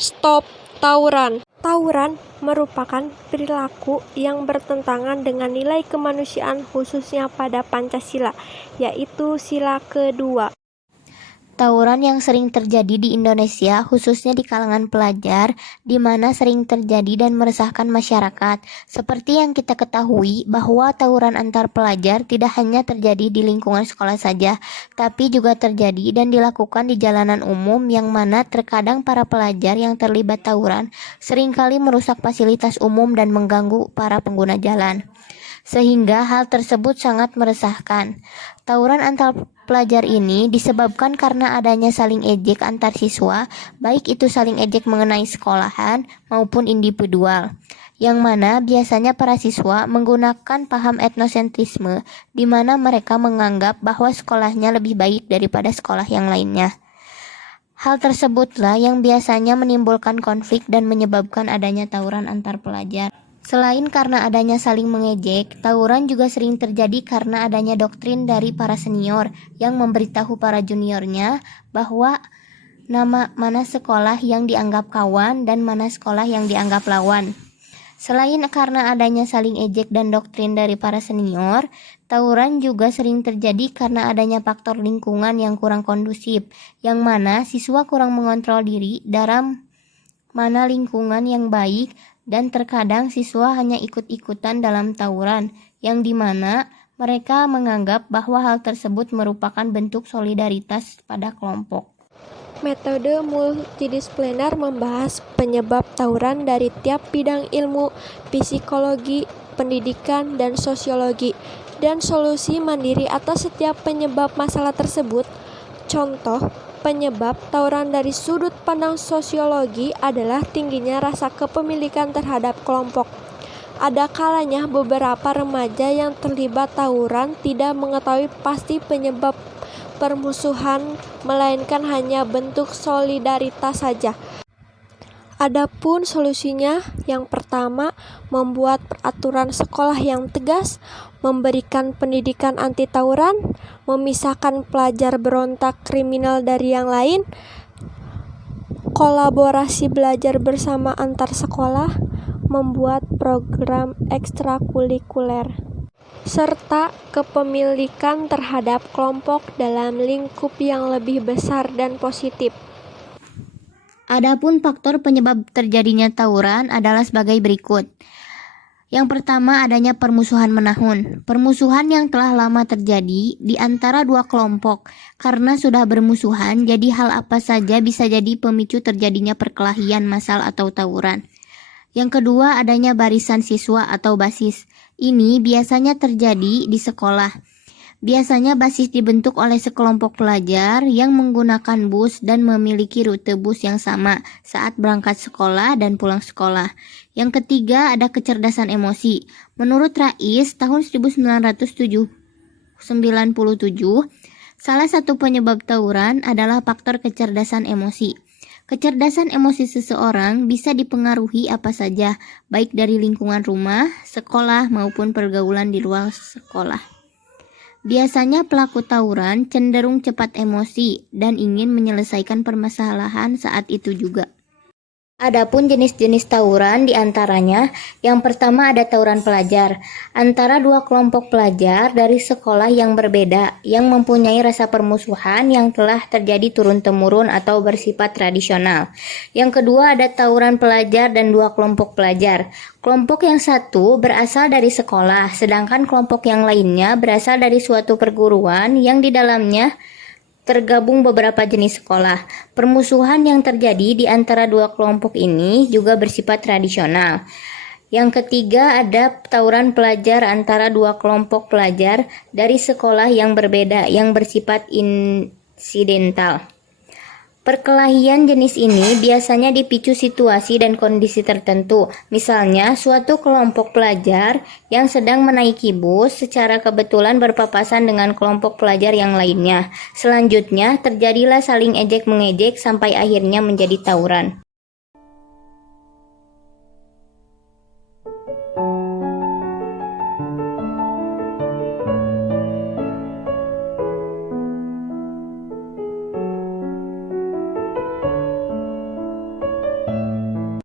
Stop tawuran. Tawuran merupakan perilaku yang bertentangan dengan nilai kemanusiaan khususnya pada Pancasila, yaitu sila kedua. Tawuran yang sering terjadi di Indonesia, khususnya di kalangan pelajar, di mana sering terjadi dan meresahkan masyarakat. Seperti yang kita ketahui bahwa tawuran antar pelajar tidak hanya terjadi di lingkungan sekolah saja, tapi juga terjadi dan dilakukan di jalanan umum yang mana terkadang para pelajar yang terlibat tawuran seringkali merusak fasilitas umum dan mengganggu para pengguna jalan. Sehingga hal tersebut sangat meresahkan. Tawuran antar pelajar ini disebabkan karena adanya saling ejek antar siswa, baik itu saling ejek mengenai sekolahan maupun individual, yang mana biasanya para siswa menggunakan paham etnosentrisme, di mana mereka menganggap bahwa sekolahnya lebih baik daripada sekolah yang lainnya. Hal tersebutlah yang biasanya menimbulkan konflik dan menyebabkan adanya tawuran antar pelajar. Selain karena adanya saling mengejek, tawuran juga sering terjadi karena adanya doktrin dari para senior yang memberitahu para juniornya bahwa mana sekolah yang dianggap kawan dan mana sekolah yang dianggap lawan. Selain karena adanya saling ejek dan doktrin dari para senior, tawuran juga sering terjadi karena adanya faktor lingkungan yang kurang kondusif, yang mana siswa kurang mengontrol diri dalam mana lingkungan yang baik, dan terkadang siswa hanya ikut-ikutan dalam tawuran, yang dimana mereka menganggap bahwa hal tersebut merupakan bentuk solidaritas pada kelompok. Metode multidisipliner membahas penyebab tawuran dari tiap bidang ilmu, psikologi, pendidikan, dan sosiologi, dan solusi mandiri atas setiap penyebab masalah tersebut. Contoh, penyebab tawuran dari sudut pandang sosiologi adalah tingginya rasa kepemilikan terhadap kelompok. Ada kalanya beberapa remaja yang terlibat tawuran tidak mengetahui pasti penyebab permusuhan, melainkan hanya bentuk solidaritas saja. Adapun solusinya, yang pertama, membuat peraturan sekolah yang tegas, memberikan pendidikan anti tawuran, memisahkan pelajar berontak kriminal dari yang lain, kolaborasi belajar bersama antar sekolah, membuat program ekstrakurikuler, serta kepemilikan terhadap kelompok dalam lingkup yang lebih besar dan positif. Adapun faktor penyebab terjadinya tawuran adalah sebagai berikut. Yang pertama, adanya permusuhan menahun. Permusuhan yang telah lama terjadi di antara dua kelompok. Karena sudah bermusuhan, jadi hal apa saja bisa jadi pemicu terjadinya perkelahian massal atau tawuran. Yang kedua, adanya barisan siswa atau basis. Ini biasanya terjadi di sekolah. Biasanya basis dibentuk oleh sekelompok pelajar yang menggunakan bus dan memiliki rute bus yang sama saat berangkat sekolah dan pulang sekolah. Yang ketiga, ada kecerdasan emosi. Menurut Rais, tahun 1997, salah satu penyebab tawuran adalah faktor kecerdasan emosi. Kecerdasan emosi seseorang bisa dipengaruhi apa saja, baik dari lingkungan rumah, sekolah, maupun pergaulan di luar sekolah. Biasanya pelaku tawuran cenderung cepat emosi dan ingin menyelesaikan permasalahan saat itu juga. Adapun jenis-jenis tawuran diantaranya, yang pertama ada tawuran pelajar, antara dua kelompok pelajar dari sekolah yang berbeda, yang mempunyai rasa permusuhan yang telah terjadi turun-temurun atau bersifat tradisional. Yang kedua ada tawuran pelajar dan dua kelompok pelajar. Kelompok yang satu berasal dari sekolah, sedangkan kelompok yang lainnya berasal dari suatu perguruan yang di dalamnya tergabung beberapa jenis sekolah. Permusuhan yang terjadi di antara dua kelompok ini juga bersifat tradisional. Yang ketiga ada tawuran pelajar antara dua kelompok pelajar dari sekolah yang berbeda yang bersifat insidental. Perkelahian jenis ini biasanya dipicu situasi dan kondisi tertentu. Misalnya, suatu kelompok pelajar yang sedang menaiki bus secara kebetulan berpapasan dengan kelompok pelajar yang lainnya. Selanjutnya, terjadilah saling ejek-mengejek sampai akhirnya menjadi tawuran.